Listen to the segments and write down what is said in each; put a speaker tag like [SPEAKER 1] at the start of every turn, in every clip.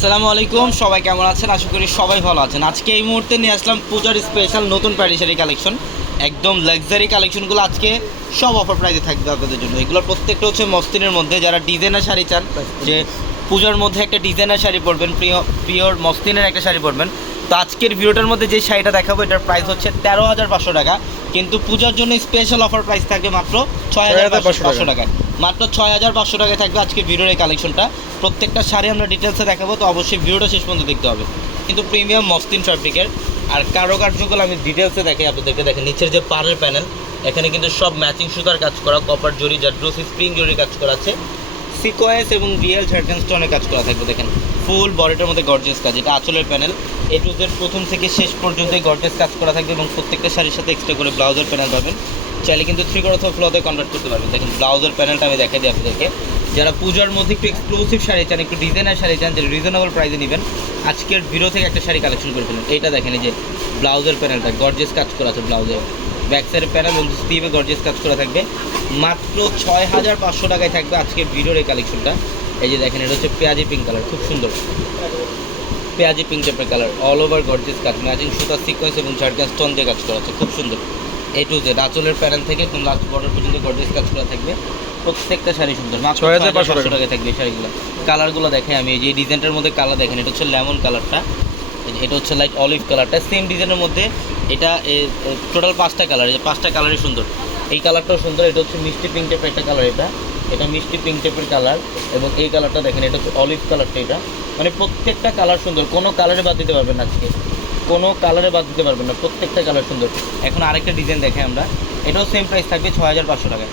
[SPEAKER 1] আসসালামু আলাইকুম, সবাই কেমন আছেন? আশা করি সবাই ভালো আছেন। আজকে এই মুহূর্তে নিয়ে আসলাম পূজার স্পেশাল নতুন প্যারিসারি কালেকশন একদম লাক্সারি কালেকশনগুলো আজকে সব অফার প্রাইজে থাকবে আপনাদের জন্য। এগুলোর প্রত্যেকটা হচ্ছে মস্তিনের মধ্যে যারা ডিজাইনার শাড়ি চান, যে পূজার মধ্যে একটা ডিজাইনার শাড়ি পরবেন, প্রিয় পিওর মস্তিনের একটা শাড়ি পরবেন তো আজকের ভিডিওটার মধ্যে যে শাড়িটা দেখাবো এটার প্রাইস হচ্ছে তেরো হাজার পাঁচশো টাকা। কিন্তু পূজার জন্য স্পেশাল অফার প্রাইস থাকবে মাত্র ছয় হাজার পাঁচশো টাকায় মাত্র ছয় হাজার পাঁচশো টাকায় থাকবে আজকে ভিডিওর এই কালেকশনটা প্রত্যেকটা শাড়ি আমরা ডিটেলসে দেখাবো তো অবশ্যই ভিডিওটা শেষ পর্যন্ত দেখতে হবে। কিন্তু প্রিমিয়াম মসলিন ফ্যাব্রিকের আর কারও কারুকার্যগুলো আমি ডিটেলসে দেখাই আপনাদেরকে দেখেন নিচের যে পারের প্যানেল এখানে কিন্তু সব ম্যাচিং সুতার কাজ করা কপার জরি জাড্রোসি স্প্রিং জরির কাজ করা আছে। সিকোয়েন্স এবং রিয়েল ঝাড়খান স্টোনের কাজ করা থাকবে, দেখেন। ফুল বডিটার মধ্যে গর্জেস কাজ, এটা আঁচলের প্যানেল এ টু জেড প্রথম থেকে শেষ পর্যন্ত গর্জেস কাজ করা থাকবে এবং প্রত্যেকটা শাড়ির সাথে এক্সট্রা করে ব্লাউজের প্যানেল পাবেন। চাইলে কিন্তু থ্রি কোর অথবা ফ্লোতে কনভার্ট করতে পারবেন। দেখেন, ব্লাউজের প্যানেলটা আমি দেখাই দিই আপনাদেরকে। যারা পূজার মধ্যে একটু এক্সক্লুসিভ শাড়ি চান, একটু ডিজাইনার শাড়ি চান যেটা রিজনেবল প্রাইসে নেবেন, আজকের ভিডিও থেকে একটা শাড়ি কালেকশন করে ফেলুন। এইটা দেখেন, এই যে ব্লাউজের প্যানেলটা গর্জেস কাজ করা আছে ব্লাউজে। ব্যাক সাইডের প্যানেল এবং স্টিভে গর্জেস কাজ করা থাকবে। মাত্র ছয় হাজার পাঁচশো টাকায় থাকবে আজকের ভিডিওর এই কালেকশনটা এই যে দেখেন এটা হচ্ছে পেঁয়াজি পিঙ্ক কালার খুব সুন্দর। পেঁয়াজি পিঙ্ক টাইপের কালার অল ওভার গর্জেস কাজ ম্যাচিং সুতা সিকোয়েন্স এবং ঝাড়খান স্টোন দিয়ে কাজ করা আছে খুব সুন্দর। এ টু জেড আঁচলের প্যানেল থেকে একদম লাস্ট বর্ডার পর্যন্ত গর্জেস কাজ করা থাকবে। প্রত্যেকটা শাড়ি সুন্দর মাত্র
[SPEAKER 2] 6500
[SPEAKER 1] পাঁচশো
[SPEAKER 2] টাকা।
[SPEAKER 1] টাকায় থাকবে শাড়িগুলো। কালারগুলো দেখে আমি এই যে ডিজাইনটার মধ্যে কালার দেখেন এটা হচ্ছে লেমন কালারটা এটা হচ্ছে লাইট অলিভ কালারটা সেম ডিজাইনের মধ্যে এটা টোটাল পাঁচটা কালার পাঁচটা কালারই সুন্দর। এই কালারটাও সুন্দর, এটা হচ্ছে মিষ্টি পিঙ্ক টাইপের একটা কালার এটা। এটা মিষ্টি পিঙ্ক টাইপের কালার এবং এই কালারটা দেখেন, এটা হচ্ছে অলিভ কালারটা এটা। মানে প্রত্যেকটা কালার সুন্দর, কোনো কালারে বাদ দিতে পারবেন আজকে। কোনো কালারে বাদ দিতে পারবেন না, প্রত্যেকটা কালার সুন্দর। এখন আরেকটা ডিজাইন দেখে আমরা। এটাও সেম প্রাইস থাকবে ছয় হাজার পাঁচশো টাকা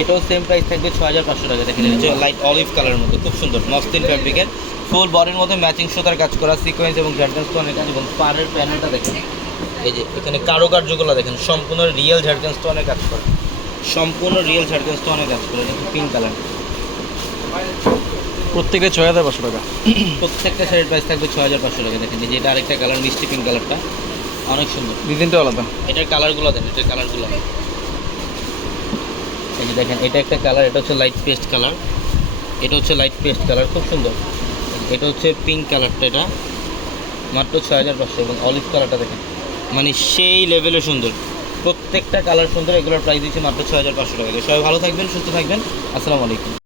[SPEAKER 1] এটাও সেম প্রাইস থাকবে ছয় হাজার পাঁচশো টাকা দেখেন এটা লাইট অলিভ কালারের মধ্যে খুব সুন্দর মস্তিন ফ্যাব্রিকের ফুল বডির মধ্যে ম্যাচিং সুতার কাজ করা সিকোয়েন্স এবং ঝাড়খান স্টোনের কাজ এবং পাড়ের প্যানেলটা দেখেন। এই যে এখানে কারুকার্যগুলো দেখেন সম্পূর্ণ রিয়েল ঝাড়খান স্টোনের কাজ করে। সম্পূর্ণ রিয়েল ঝাড়খান স্টোনের কাজ করে দেখুন পিঙ্ক কালার
[SPEAKER 2] প্রত্যেকে ছয় হাজার পাঁচশো টাকা।
[SPEAKER 1] প্রত্যেকটা শাড়ির প্রাইস থাকবে ছয় হাজার পাঁচশো টাকা দেখেন এই যে এটা আরেকটা কালার মিষ্টি পিঙ্ক কালারটা অনেক সুন্দর।
[SPEAKER 2] ডিজাইনটা আলাদা।
[SPEAKER 1] এটার কালারগুলো দেন এটার কালারগুলো এই যে দেখেন, এটা একটা কালার এটা হচ্ছে লাইট পেস্ট কালার এটা হচ্ছে লাইট পেস্ট কালার খুব সুন্দর। এটা হচ্ছে পিঙ্ক কালারটা এটা। মাত্র ছয় হাজার পাঁচশো এবং অলিভ কালারটা দেখেন। মানে সেই লেভেলে সুন্দর। প্রত্যেকটা কালার সুন্দর, এগুলোর প্রাইস দিচ্ছে মাত্র ছয় হাজার পাঁচশো টাকা। সবাই ভালো থাকবেন, সুস্থ থাকবেন। আসসালামু আলাইকুম।